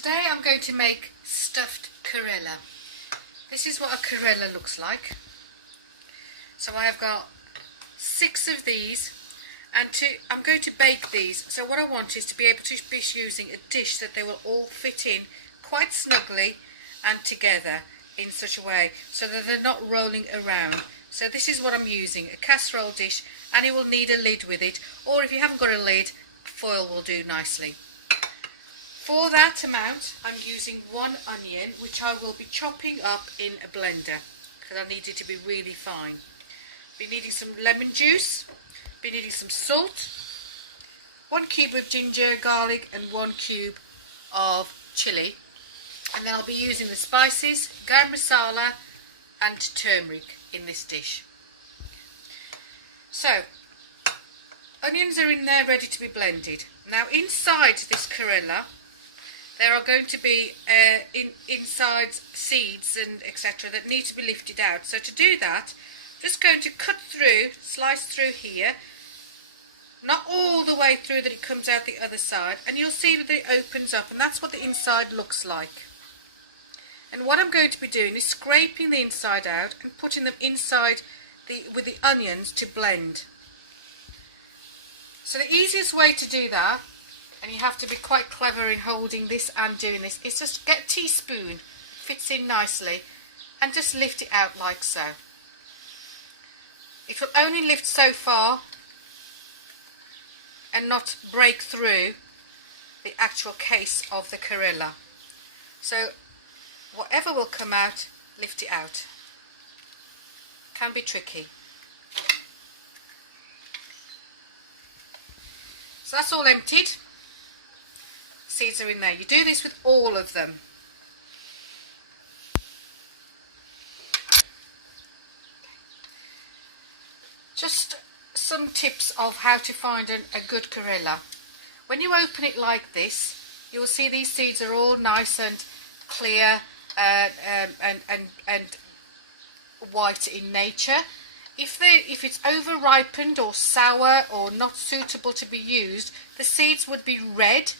today I'm going to make stuffed karela. This is what a karela looks like. So I have got 6 of these, and I'm going to bake these. So what I want is to be able to be using a dish that they will all fit in quite snugly and together in such a way so that they're not rolling around. So this is what I'm using, a casserole dish, and it will need a lid with it, or if you haven't got a lid, foil will do nicely. For that amount I'm using 1 onion, which I will be chopping up in a blender because I need it to be really fine. Be needing some lemon juice, be needing some salt, 1 cube of ginger, garlic and 1 cube of chilli, and then I'll be using the spices, garam masala and turmeric in this dish. So onions are in there ready to be blended. Now inside this karela there are going to be inside seeds and etc. that need to be lifted out. So to do that, I'm just going to cut through, slice through here, not all the way through that it comes out the other side, and you'll see that it opens up, and that's what the inside looks like. And what I'm going to be doing is scraping the inside out and putting them inside with the onions to blend. So the easiest way to do that, and you have to be quite clever in holding this and doing this, is just get a teaspoon, fits in nicely, and just lift it out like so. It will only lift so far and not break through the actual case of the karela. So whatever will come out, lift it out. Can be tricky. So that's all emptied. Seeds are in there. You do this with all of them. Just some tips of how to find a good karela. When you open it like this, you'll see these seeds are all nice and clear and white in nature. If it's over ripened or sour or not suitable to be used, the seeds would be red,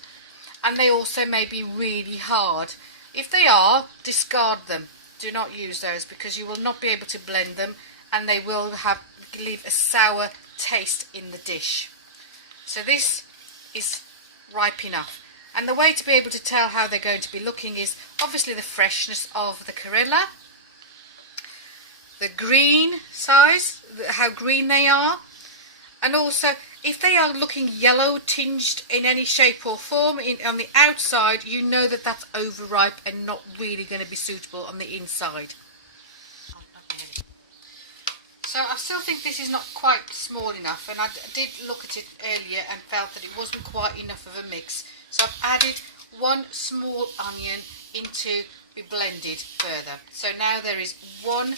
and they also may be really hard. If they are, discard them. Do not use those because you will not be able to blend them, and they will leave a sour taste in the dish. So this is ripe enough. And the way to be able to tell how they're going to be looking is obviously the freshness of the karela, the green size, how green they are, and also if they are looking yellow tinged in any shape or form on the outside, you know that that's overripe and not really going to be suitable on the inside. So I still think this is not quite small enough, and I did look at it earlier and felt that it wasn't quite enough of a mix. So I've added 1 small onion into be blended further. So now there is 1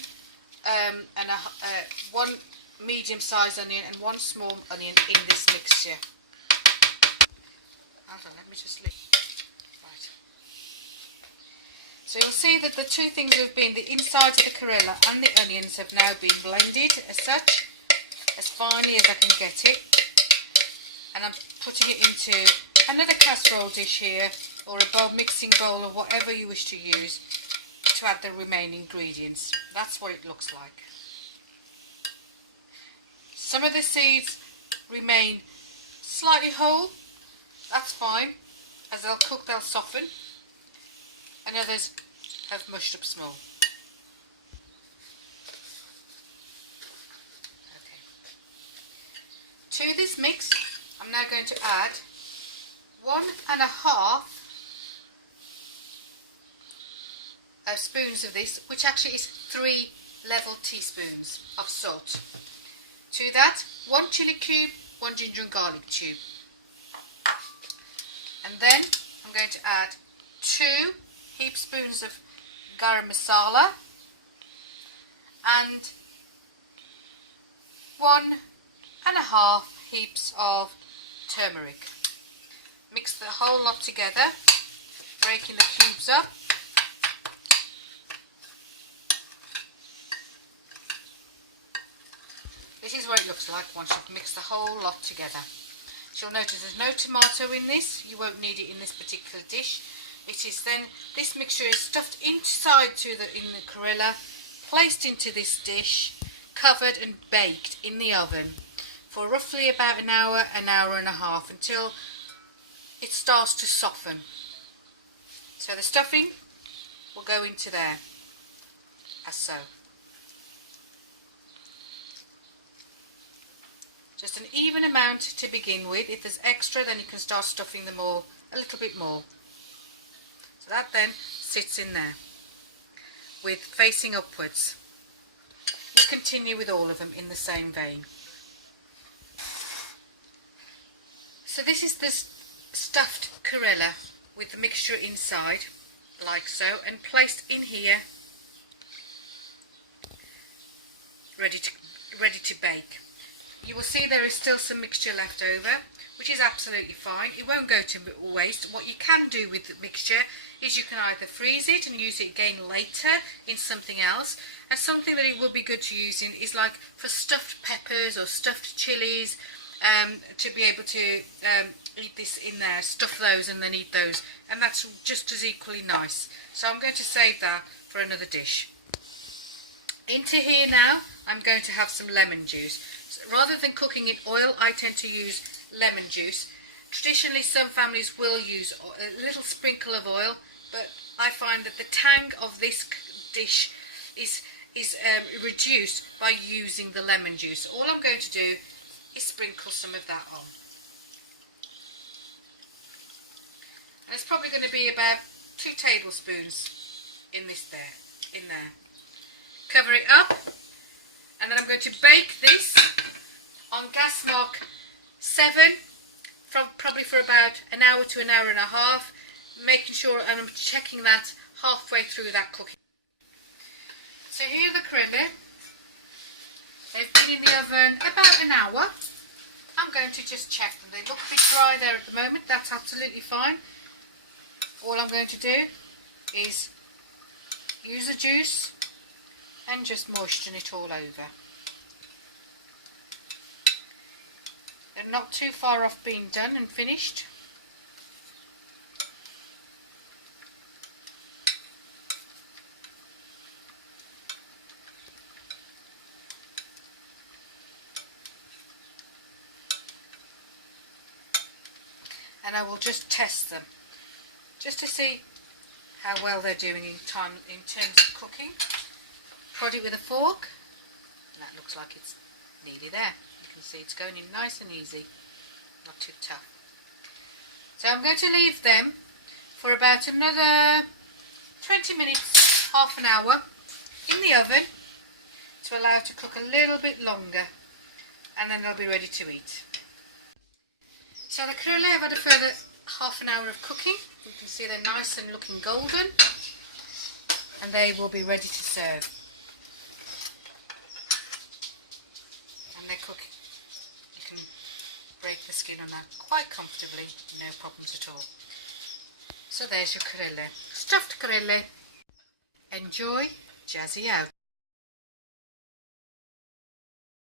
medium-sized onion and 1 small onion in this mixture. Hold on, let me just look. Right. So you'll see that the 2 things have been the insides of the karela and the onions have now been blended as such, as finely as I can get it. And I'm putting it into another casserole dish here, or a mixing bowl, or whatever you wish to use to add the remaining ingredients. That's what it looks like. Some of the seeds remain slightly whole, that's fine. As they'll cook, they'll soften, and others have mushed up small. Okay. To this mix, I'm now going to add 1.5 spoons of this, which actually is 3 level teaspoons of salt. To that, 1 chilli cube, 1 ginger and garlic tube. And then I'm going to add 2 heapspoons of garam masala and 1.5 heaps of turmeric. Mix the whole lot together, breaking the cubes up. This is what it looks like once you've mixed the whole lot together. So you'll notice there's no tomato in this. You won't need it in this particular dish. It is then, this mixture is stuffed inside in the karela, placed into this dish, covered and baked in the oven for roughly about an hour and a half, until it starts to soften. So the stuffing will go into there, as so. Just an even amount to begin with. If there's extra, then you can start stuffing them all a little bit more. So that then sits in there with facing upwards. We'll continue with all of them in the same vein. So this is the stuffed karela with the mixture inside, like so, and placed in here, ready to bake. You will see there is still some mixture left over, which is absolutely fine. It won't go to waste. What you can do with the mixture is you can either freeze it and use it again later in something else, and something that it would be good to use in is like for stuffed peppers or stuffed chilies, to be able to eat this in there, stuff those and then eat those, and that's just as equally nice. So I'm going to save that for another dish. Into here now I'm going to have some lemon juice. So rather than cooking in oil, I tend to use lemon juice. Traditionally some families will use a little sprinkle of oil, but I find that the tang of this dish is reduced by using the lemon juice. All I'm going to do is sprinkle some of that on. And it's probably going to be about 2 tablespoons in there. Cover it up, and then I'm going to bake this on gas mark 7 probably for about an hour to an hour and a half, making sure, and I'm checking that halfway through that cooking. So here are the karela. They've been in the oven about an hour. I'm going to just check them. They look a bit dry there at the moment. That's absolutely fine. All I'm going to do is use the juice and just moisten it all over. They're not too far off being done and finished. And I will just test them, just to see how well they're doing in terms of cooking. Prod it with a fork, and that looks like it's nearly there. You can see it's going in nice and easy, not too tough. So I'm going to leave them for about another 20 minutes, half an hour in the oven to allow it to cook a little bit longer, and then they'll be ready to eat. So the karela have had a further half an hour of cooking. You can see they're nice and looking golden, and they will be ready to serve. And they're cooking. You can break the skin on that quite comfortably, no problems at all. So there's your karela, stuffed karela. Enjoy, jazzy out.